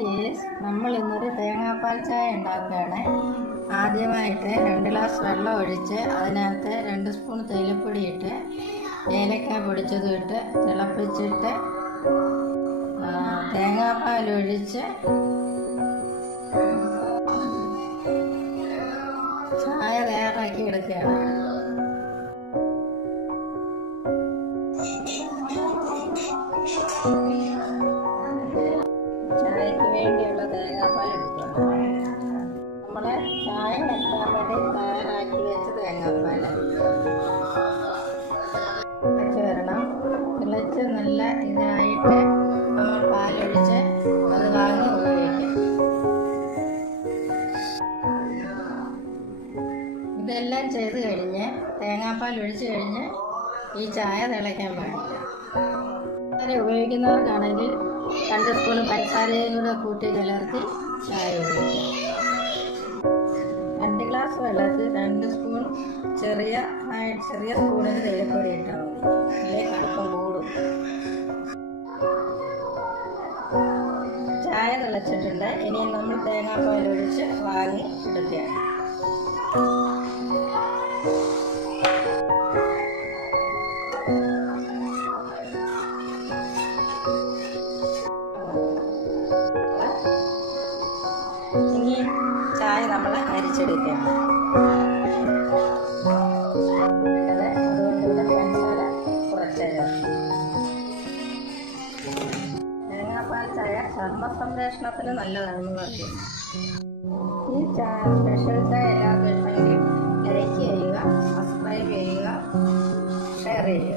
ഡീസ്, നമ്മൾ ഇന്നൊരു തേങ്ങാപ്പാൽ ചായ ഉണ്ടാക്കുകയാണ്. ആദ്യമായിട്ട് 2 ഗ്ലാസ് വെള്ളം ഒഴിച്ച് അതിനകത്ത് 2 സ്പൂൺ തേയിലപ്പൊടി ഇട്ട് ഏലക്ക പൊടിച്ചതും ഇട്ട് തിളപ്പിച്ചിട്ട് തേങ്ങാപ്പാൽ ഒഴിച്ച് ചായ തയ്യാറാക്കി എടുക്കുകയാണ്. ചായക്ക് വേണ്ടിയുള്ള തേങ്ങാപ്പാൽ എടുക്കുക. നമ്മൾ ചായ വെക്കാൻ വേണ്ടി തയ്യാറാക്കി വെച്ച തേങ്ങാപ്പാൽ തിളച്ച് വരണം. തിളച്ച് നല്ല ഇതായിട്ട് നമ്മൾ പാലൊഴിച്ച് അത് വാങ്ങി ഉപയോഗിക്കും. ഇതെല്ലാം ചെയ്ത് കഴിഞ്ഞ് തേങ്ങാപ്പാൽ ഒഴിച്ച് കഴിഞ്ഞ് ഈ ചായ തിളയ്ക്കാൻ പാടില്ല. പഞ്ചസാര ഉപയോഗിക്കുന്നവർക്കാണെങ്കിൽ 2 സ്പൂൺ പഞ്ചസാരയും കൂടെ കൂട്ടി കലർത്തി ചായ ഉപയോഗിക്കാം. 2 ഗ്ലാസ് വെള്ളത്തിൽ 2 സ്പൂൺ ചെറിയ സ്പൂണിൽ തേയിലപ്പൊടി ഇട്ടാൽ മതി. അല്ലെങ്കിൽ കടുപ്പം കൂടും. ചായ തിളച്ചിട്ടുണ്ട്. ഇനി നമ്മൾ തേങ്ങാപ്പാൽ ഒഴിച്ച് വാങ്ങി എടുക്കുകയാണ്. ഇനി ചായ നമ്മൾ അരിച്ചെടുക്കുകയാണ്. അതുകൊണ്ട് പഞ്ചസാര കുറച്ച് തേങ്ങാപ്പാൽ ചായ ചർമ്മ സംരക്ഷണത്തിന് നല്ലതാണെന്ന് പറയും. ഈ സ്പെഷ്യൽ ചായ എല്ലാവർക്കും ഇഷ്ടമെങ്കിൽ ലൈക്ക് ചെയ്യുക, സബ്സ്ക്രൈബ് ചെയ്യുക, ഷെയർ ചെയ്യുക.